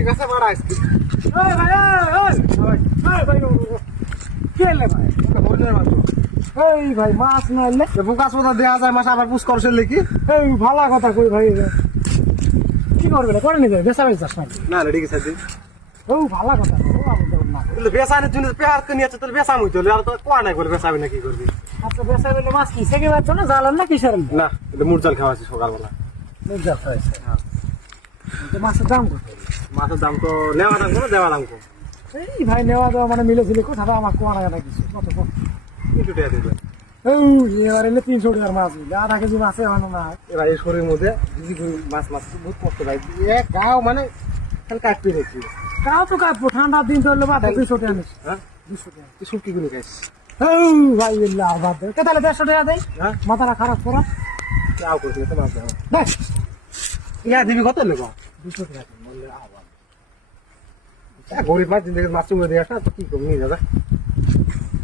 ঠিক আছে বড় আজকে এই ভাই এই ভাই কে লে ভাই বললে মাত্র এই ভাই মাছ না এলে বুকাস কথা দেওয়া যায় মাছ আবার পুষ করছে লিখি এই ভালো কথা কই ভাই কি করবে না করে নিবে বেচা বেচা না না রে ঠিক আছে ও ভালো কথা ও আমি দেব না তুই বেসানের জন্য পেয়ার কে নিয়েছে তোর বেসাম হইতো আর তো কোয়া নাই বলে বেসাবি না কি করবি আচ্ছা বেচা বেলে মাছ কি সেকে বাচ্চা না জালান না কিসের না এটা মুরজাল খাওয়াছি সকালবেলা বুঝা খাইছে তো মাছের দাম কত মাছের দাম তো নেওয়া দাম কম দেওয়া দাম কম এই ভাই নেওয়া দেওয়া মানে মিলেছিল কথাটা আমার কোয়া না কিছু কত কত 300 টাকা দিবে এবার এলে 300 টাকার মাছ হইলে আধা কেজি মাছে হয় না এবার এই শরীরের মধ্যে দিদি মাছ মাছ বহুত কষ্ট ভাই এক গাও মানে খালি কাটতে রেখেছি তাও তো কাটবো ঠান্ডার দিন তো হলে বাদ 200 টাকা নিস হ্যাঁ 200 টাকা তুই শুটকি গুলো খাইছিস ভাই আল্লাহ বাদ দে কে তাহলে 150 টাকা দেয় হ্যাঁ মাথাটা খারাপ করা আও করছিস তো মাছ দাও দেখ ইয়া দিবি কত নেব 200 টাকা বললে আবার গরিব মাছ জিন্দগি মাছ চুমে দিয়ে আসা তো কি করবি নিয়ে যাবে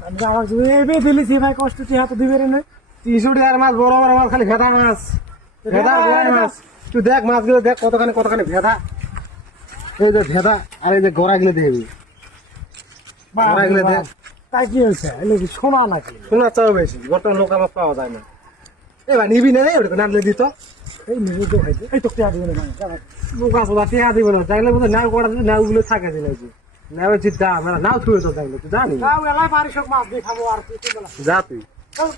আমি আমার এবে দিলিছি ভাই কষ্ট তুই হাতে দিবে রে না 300 টাকার মাছ বড় বড় মাছ খালি ভেদা মাছ ভেদা গোড়াই মাছ তুই দেখ মাছগুলো দেখ কতখানি ভেদা এই যে ভেদা আর এই যে গোড়া গুলো দেখবি গোড়া গুলো দেখ তাই কি হয়েছে এলে কি শোনা নাকি শোনা চাও বেশি বর্তমান লোক আমার পাওয়া যায় না এবার নিবি না রে ওটা নামলে দিত এই নিজে তো খাইছে এই তো পেয়া দিবে না বোকা সোদা টিয়া দিব না চাইলে বোধ নাও করা নাও গুলো থাকে দিলাইছি নাও যে দাম নাও তুই তো চাইলে তুই জানি তাও এলাই পারিস মাছ দিয়ে খাবো আর কি যা তুই বলা